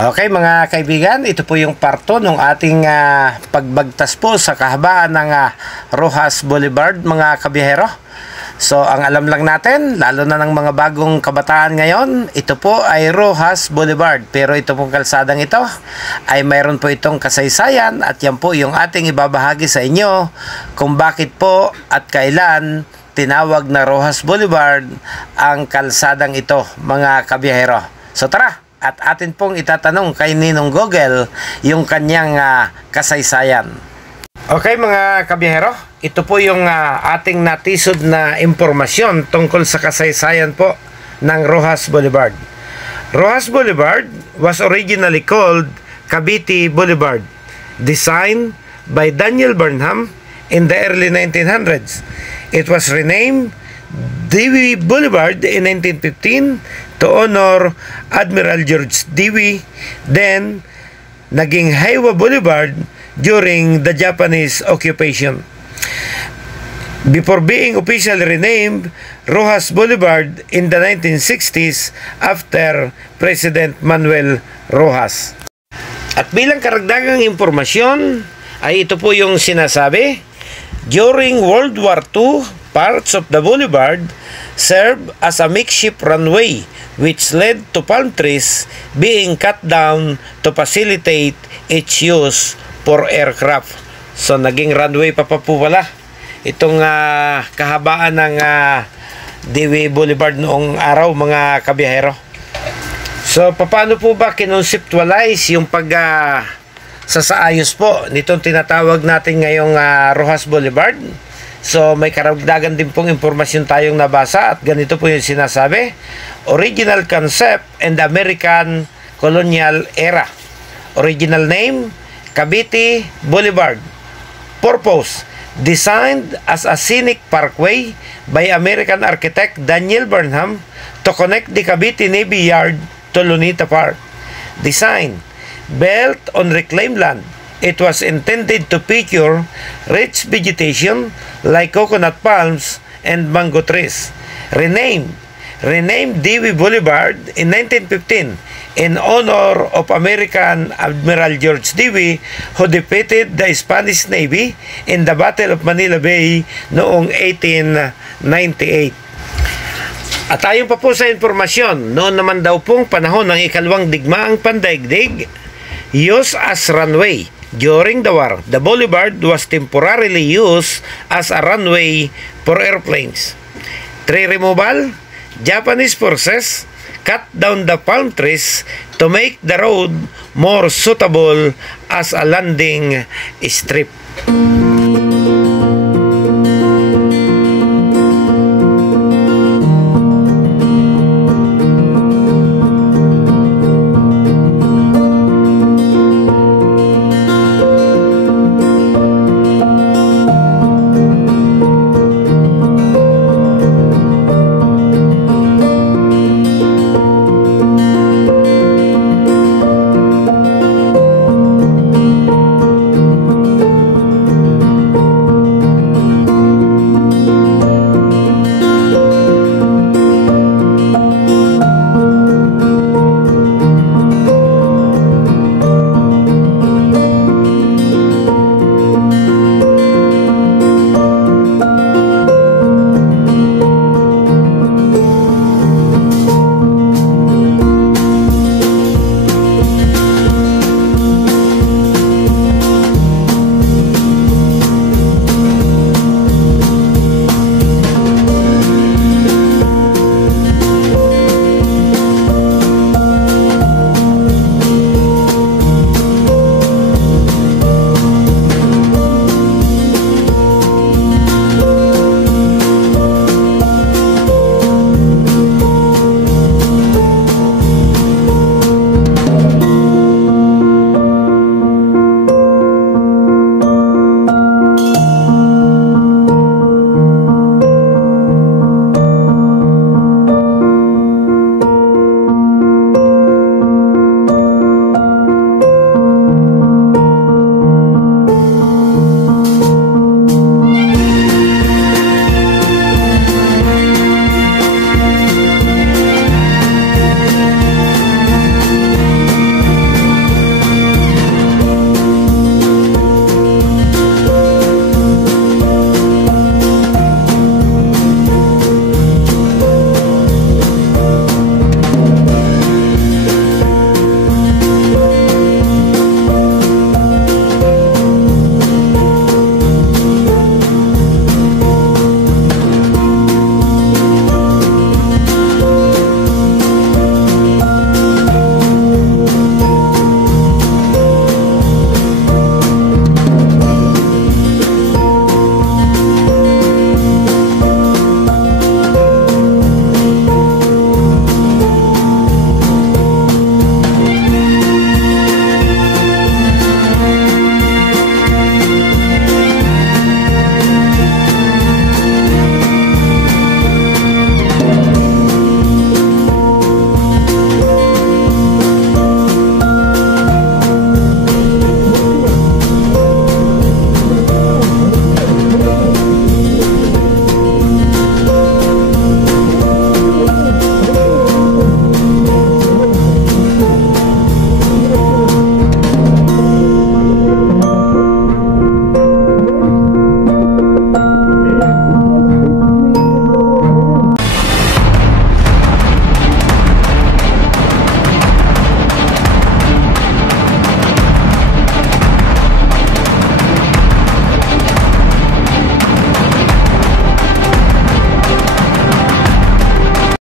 Okay mga kaibigan, ito po yung parto ng ating pagbagtas po sa kahabaan ng Roxas Boulevard mga kabiyahero. So ang alam lang natin, lalo na ng mga bagong kabataan ngayon, ito po ay Roxas Boulevard. Pero ito pong kalsadang ito ay mayroon po itong kasaysayan at yan po yung ating ibabahagi sa inyo kung bakit po at kailan tinawag na Roxas Boulevard ang kalsadang ito mga kabiyahero. So tara! At atin pong itatanong kay Ninong Google yung kanyang kasaysayan. Okay mga kabiyahero, ito po yung ating natisod na impormasyon tungkol sa kasaysayan po ng Roxas Boulevard. Roxas Boulevard was originally called Cavite Boulevard, designed by Daniel Burnham in the early 1900s. It was renamed Dewey Boulevard in 1915 to honor Admiral George Dewey. Then naging Hiwa Boulevard during the Japanese occupation, before being officially renamed Roxas Boulevard in the 1960s after President Manuel Roxas. At bilang karagdagang impormasyon ay ito po yung sinasabi: during World War II, parts of the boulevard served as a makeshift runway which led to palm trees being cut down to facilitate its use for aircraft. So naging runway pa po pala itong kahabaan ng Dewey Boulevard noong araw mga kabiyahero. So paano po ba kinonseptualize yung sasaayos po nitong tinatawag natin ngayong Roxas Boulevard? So may karagdagan din pong impormasyon tayong nabasa at ganito po yung sinasabi: original concept and American colonial era. Original name, Cavite Boulevard. Purpose, designed as a scenic parkway by American architect Daniel Burnham to connect the Cavite Navy Yard to Lunita Park. Design, built on reclaimed land. It was intended to feature rich vegetation like coconut palms and mango trees. Renamed Dewey Boulevard in 1915 in honor of American Admiral George Dewey, who defeated the Spanish Navy in the Battle of Manila Bay noong 1898. At ayon pa po sa impormasyon, noon naman daw pong panahon ng ikalawang digmaang pandaigdig, used as runway. During the war, the boulevard was temporarily used as a runway for airplanes. Tree removal, Japanese forces cut down the palm trees to make the road more suitable as a landing strip.